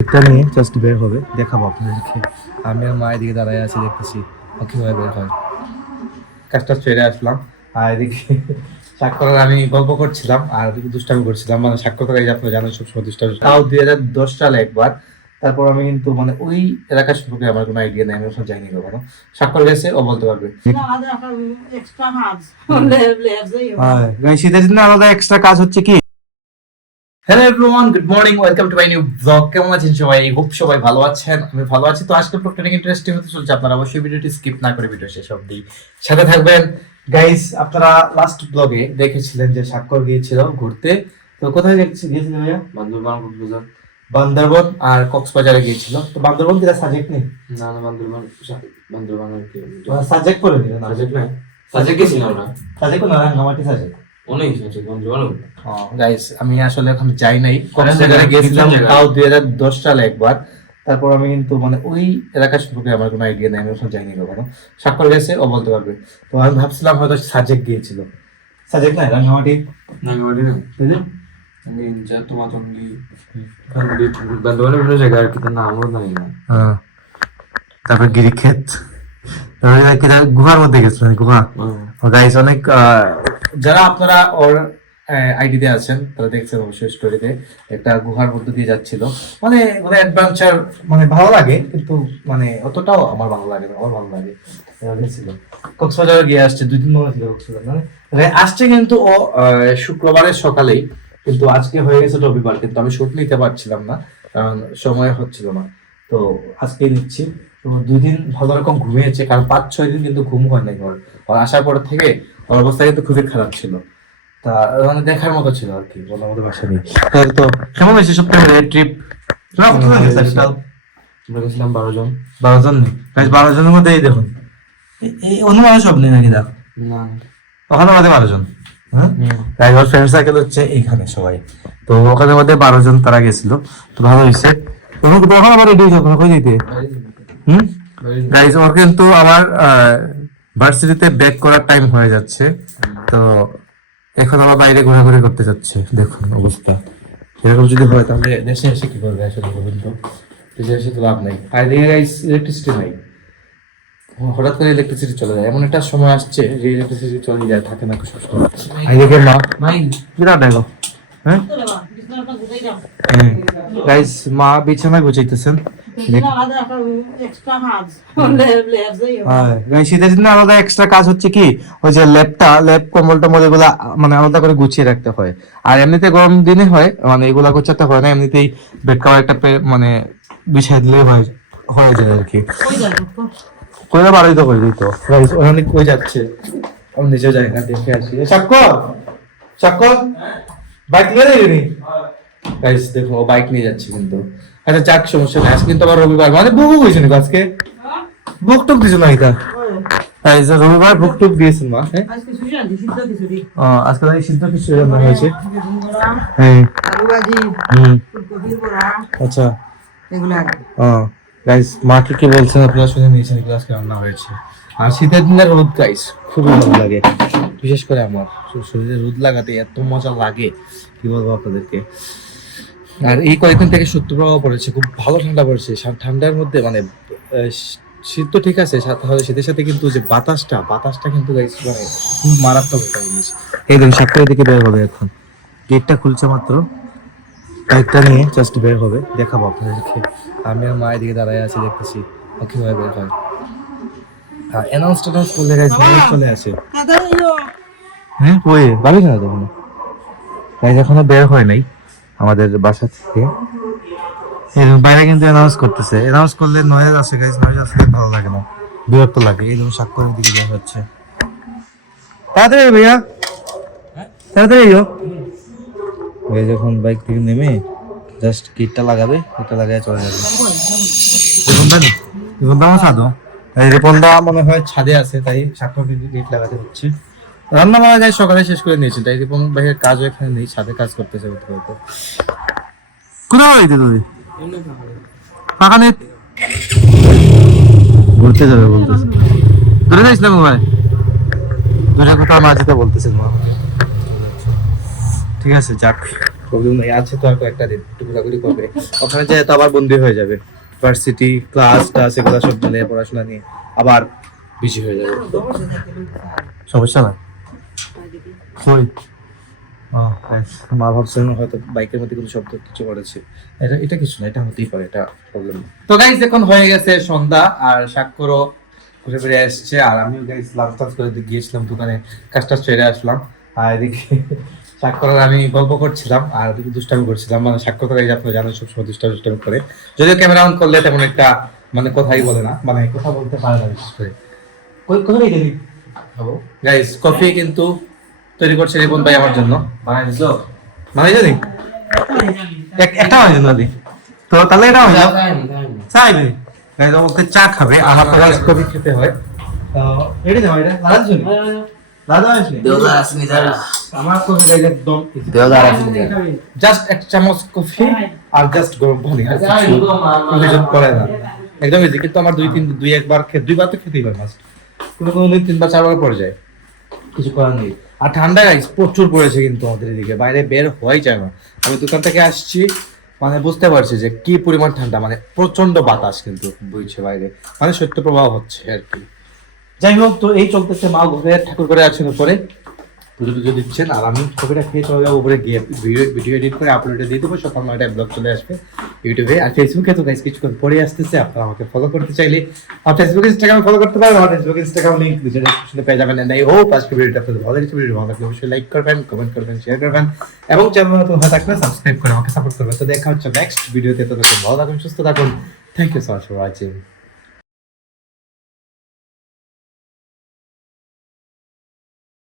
একটা নিয়ে জাস্ট বের হবে দেখাবো আপনাদেরকে। আমি আর মায়ের দিকে দাঁড়ায় আছি দেখতেছি ও কীভাবে বের হয়। কাজটা ছেড়ে আসলাম। আর এদিকে স্বাক্ষর আমি গল্প করছিলাম আর এদিকে দুষ্টামি করছিলাম। মানে স্বাক্ষর করে আপনারা জানেন সবসময় দুষ্টামি তাও দুই হাজার দশ সালে একবার। তারপর আমি কিন্তু মানে ওই এলাকা সম্পর্কে আমার কোনো আইডিয়া নেই আমি ওখানে যাইনি কখনো। স্বাক্ষর গেছে ও বলতে পারবে। ju. শীতের দিনে আলাদা এক্সট্রা কাজ হচ্ছে কি? Hello everyone good morning welcome to my new blog কেমন আছেন সবাই? হোপ সবাই ভালো আছেন। আমি ভালো আছি। তো আজকে ব্লগটা অনেক ইন্টারেস্টিং হতে চলছে। আপনারা অবশ্যই ভিডিওটি স্কিপ না করে ভিডিও শেষ অবধি সাথে থাকবেন। গাইস আপনারা লাস্ট ব্লগে দেখেছিলেন যে স্বাক্ষর গিয়েছিল ঘুরতে। তো কোথায় গেছি- গিয়েছিল ভাইয়া? বান্দরবান কক্সবাজার। বান্দরবন আর কক্সবাজারে গিয়েছিল। তো বান্দরবন কি সাজেক্ট নেই? না না বান্দরবান বান্দরবান আর কি সাজেক্ট করে নিলেন সাজেক্ট নাই। সাজেক গেছিলাম না সাজেক্ট না রাঙ্গামাটি সাজেক্ট আমি আসলে এখন যাই নাই। কোন কক্সবাজারে গেছিলাম তাও দুই হাজার দশ সালে একবার। তারপর আমি কিন্তু মানে ওই এলাকা সম্পর্কে আমার কোনো আইডিয়া নেই আমি ওখানে যাইনি কখনো। স্বাক্ষর গেছে ও বলতে পারবে। তো আমি ভাবছিলাম হয়তো সাজেক গিয়েছিল। সাজেক না। নামও জানি না। হ্যাঁ। তারপর গিরিক্ষেত। কি গুহার মধ্যে গেছিলেন গুহা? গাইস অনেক আহ, যারা আপনারা ওর আইডিতে আছেন, তারা দেখছেন অবশ্যই স্টোরিতে একটা গুহার মধ্যে দিয়ে যাচ্ছিল। মানে মানে অ্যাডভেঞ্চার মানে ভালো লাগে, কিন্তু মানে অতটাও আমার ভালো লাগে আমার ভালো লাগে। ছিল। কক্সবাজারে গিয়ে আসছে, দুই দিন মনে ছিল কক্সবাজার মানে মানে আসছে কিন্তু ও শুক্রবারের সকালেই, কিন্তু আজকে হয়ে গেছে রবিবার, কিন্তু আমি শুট নিতে পারছিলাম না, কারণ সময় হচ্ছিল না। তো আজকে নিচ্ছি। দুই দিন ভালো রকম ঘুমিয়েছে, কারণ পাঁচ, ছয় দিন কিন্তু ঘুম হয় নাই ওর আসার পর থেকে ওর অবস্থা কিন্তু খুবই খারাপ ছিল। তা মানে দেখার মতো ছিল আর কি বলার মতো ভাষা নেই। তাহলে তো কেমন হয়েছে সেপ্টেম্বরের ট্রিপ আমরা গেছিলাম বারো জন। বারো জন নেই? বারো জনের মধ্যে এই দেখুন। এই অন্য মানুষ সব নেই নাকি দেখো? না। ওখানে বারো জন। হ্যাঁ? ওর ফ্রেন্ড সার্কেল হচ্ছে এইখানে সবাই। তো ওখানে মধ্যে বারো জন তারা গেছিল। তো ভালো হয়েছে। তখন আবার রেডি হয়েছে। কই দিতে হুম? গাইজ ওর কিন্তু আমার ভার্সিটিতে ব্যাক করার টাইম হয়ে যাচ্ছে। তো এখন আবার বাইরে ঘোরাঘুরি করতে যাচ্ছে। দেখুন অবস্থা। এরকম যদি হয় তাহলে দেশে এসে কি করবে? আসলে বলুন তো। দেশে এসে তো লাভ নাই। আর ইলেকট্রিসিটি নাই। হঠাৎ করে ইলেকট্রিসিটি চলে যায়। এমন একটা সময় আসছে যে ইলেকট্রিসিটি চলে যায় থাকে না সবসময়। এদিকে মা। বিরাট দেখো হ্যাঁ? গাইজ মা বিছানা গুছাইতেছেন। হ্যাঁ। আলাদা এক্সট্রা কাজ হচ্ছে কি? ওই যে ল্যাপটা ল্যাপ কম্বল টম্বল এগুলা মানে আলাদা করে গুছিয়ে রাখতে হয়। আর এমনিতে গরম দিনে হয় মানে এগুলা গোছাতে হয় না এমনিতেই বেড কাভার একটা পে- মানে বিছাই দিলে হয় হয়ে যায় আর কি. কইরা বাড়াই তো কই দিত ওখানে কই যাচ্ছে। আমি নিজে যাই না দেখে আসি। সাক্কর সাক্কর বাইক নিয়ে যাই গাইস দেখো বাইক নিয়ে যাচ্ছে কিন্তু। আচ্ছা যাক সমস্যা নাই। আজকে কিন্তু আবার রবিবার। মানে বুক হয়েছে নাকি আজকে? বুক টুক দিছো না এটা গাইস রবিবার বুক টুক দিয়েছেন মা হ্যাঁ। আজকে তাই সিদ্ধ কিছু রান্না হয়েছে। হ্যাঁ। হুম। আচ্ছা। গাইস মা কি কি বলছেন? আপনারা শুনে নিয়েছেন এগুলো আজকে রান্না হয়েছে। আর শীতের দিনে রোদ গাইস খুবই ভালো লাগে। বিশেষ করে আমার। শরীরে রোদ লাগাতে এত মজা লাগে। কি বলব আপনাদেরকে? আর এই কয়েকদিন থেকে শৈত্যপ্রবাহ পড়েছে খুব ভালো ঠান্ডা পড়েছে। ঠান্ডার মধ্যে মানে শীত তো ঠিক আছে তাহলে শীতের সাথে কিন্তু যে বাতাসটা বাতাসটা কিন্তু গাইস মানে খুব মারাত্মক একটা জিনিস। এই দেখুন সাতটার দিকে বের হবে এখন। গেটটা খুলছে মাত্র। বাইকটা নিয়ে জাস্ট বের হবে দেখাবো আপনাদেরকে। আমি আর মায়ের দিকে দাঁড়ায় আছি দেখতেছি। কীভাবে বের হয়। আর অ্যানাউন্স টানাউন্স করলে চলে আসে। হ্যাঁ কই? বাড়ি না? তখন গাইস এখনও বের হয় নাই। আমাদের বাসা থেকে। এরকম বাইরে কিন্তু অ্যানাউন্স করতেছে। অ্যানাউন্স করলে নয়েজ আসে গাইস নয়েজ আসলে ভালো লাগে না। বিরক্ত লাগে। এইরকম স্বাক্ষরের দিকে বের হচ্ছে। তাড়াতাড়ি ভাইয়া। তাড়াতাড়ি ভাই যখন বাইক থেকে নেমে জাস্ট কিটটা লাগাবে কিটটা লাগায় চলে যাবে। রিপনদা রিপনদা আমার এই রিপনদা মনে হয় ছাদে আছে তাই স্বাক্ষর গেট লাগাতে হচ্ছে। রান্না বান্না গায়ে সকালে শেষ করে নিয়েছেন তাই রিপন ভাইয়ের কাজও এখানে নেই সাথে কাজ করতেছে হয়তো হয়তো কোথাও বাড়িতে তুই ফাঁকা নেই? ঘুরতে যাবে বলতেছে। দূরে যাইস না মোবাইল দূরে কোথাও না যেতে বলতেছেন মা। ঠিক আছে যাক। প্রবলেম নেই আছে তো আর কয়েকটা দিন একটু ঘোরাঘুরি করবে। ওখানে যেয়ে তো আবার বন্দি হয়ে যাবে। ভার্সিটি ক্লাস টাস এগুলো সব মিলে পড়াশোনা নিয়ে আবার বিজি হয়ে যাবে। সমস্যা না guys, মা হয়তো বাইকের মধ্যে শব্দ কিছু করেছে। এটা এটা কিছু না এটা হতেই পারে এটা প্রবলেম তো এখন হয়ে গেছে সন্ধ্যা আর স্বাক্ষরও ঘুরে ফিরে এসছে। আর আমিও করে গিয়েছিলাম দোকানে কাজটা ছেড়ে আসলাম। আর এদিকে স্বাক্ষর আমি গল্প করছিলাম আর দুষ্টামি করছিলাম। মানে স্বাক্ষর করে আপনারা জানেন সবসময় দুষ্টামি দুষ্টামি করে। যদিও ক্যামেরা অন করলে তেমন একটা মানে কথাই বলে না মানে কথা বলতে পারে না বিশেষ করে। কোথায় গেলি গাইজ কফি কিন্তু তৈরি করছে রিপন ভাই আমার জন্য। বানাই দিছো মানে জানি একটা হয় জন্য দি তো তাহলে এটা হয় চাই ভাই আমাকে চা খাবে তো গাইজ কফি খেতে হয়। তো রেডি এটা? লাদা শুনি দেওদার আসেনি যারা? আমার কফি দেওদার জাস্ট এক চামচ কফি আর জাস্ট গরম পানি আর কিছু প্রয়োজন না। একদম ইজি কিন্তু আমার দুই তিন দুই একবার দুইবার তো খেতেই হয় মাস্ট কোনো কোনো দিন তিনবার, চারবার পড়ে যায়। কিছু করার নেই। আর ঠান্ডা গাইস প্রচুর পড়েছে কিন্তু আমাদের এদিকে। বাইরে বের হওয়াই যায় না। আমি দোকান থেকে আসছি মানে বুঝতে পারছি যে কি পরিমাণ ঠান্ডা মানে প্রচণ্ড বাতাস কিন্তু বইছে বাইরে। মানে শৈত্য প্রবাহ হচ্ছে আর কি। যাই হোক, তো এই চলতেছে মা ঘরে, ঠাকুর করে আছেন উপরে। দিচ্ছেন, আর আমি কপিটা খেয়ে উপরে গিয়ে ভিডিও এডিট করে আপলোডে দিয়ে দেবো, সকাল নয়টায় ব্লগ চলে আসবে ইউটিউবে আর ফেসবুকে তো গাইস কিছুক্ষণ পরে আসতেছে, আপনারা আমাকে ফলো করতে চাইলে। আর ফেসবুক ইনস্টাগ্রামে ফলো করতে আমার ফেসবুক ইনস্টাগ্রাম লিঙ্ক ডেসক্রিপশনে পেয়ে যাবেন। এন্ড আই হোপ আজকে ভিডিওটা আপনাদের ভালো লেগেছে। ভিডিও ভালো লাগলে অবশ্যই লাইক করবেন কমেন্ট করবেন শেয়ার করবেন। এবং চ্যানেল নতুন হয়ে সাবস্ক্রাইব করে আমাকে সাপোর্ট করবেন। তো দেখা হচ্ছে নেক্সট ভিডিওতে ততক্ষণ ভালো থাকুন, সুস্থ থাকুন। Thank you so much for watching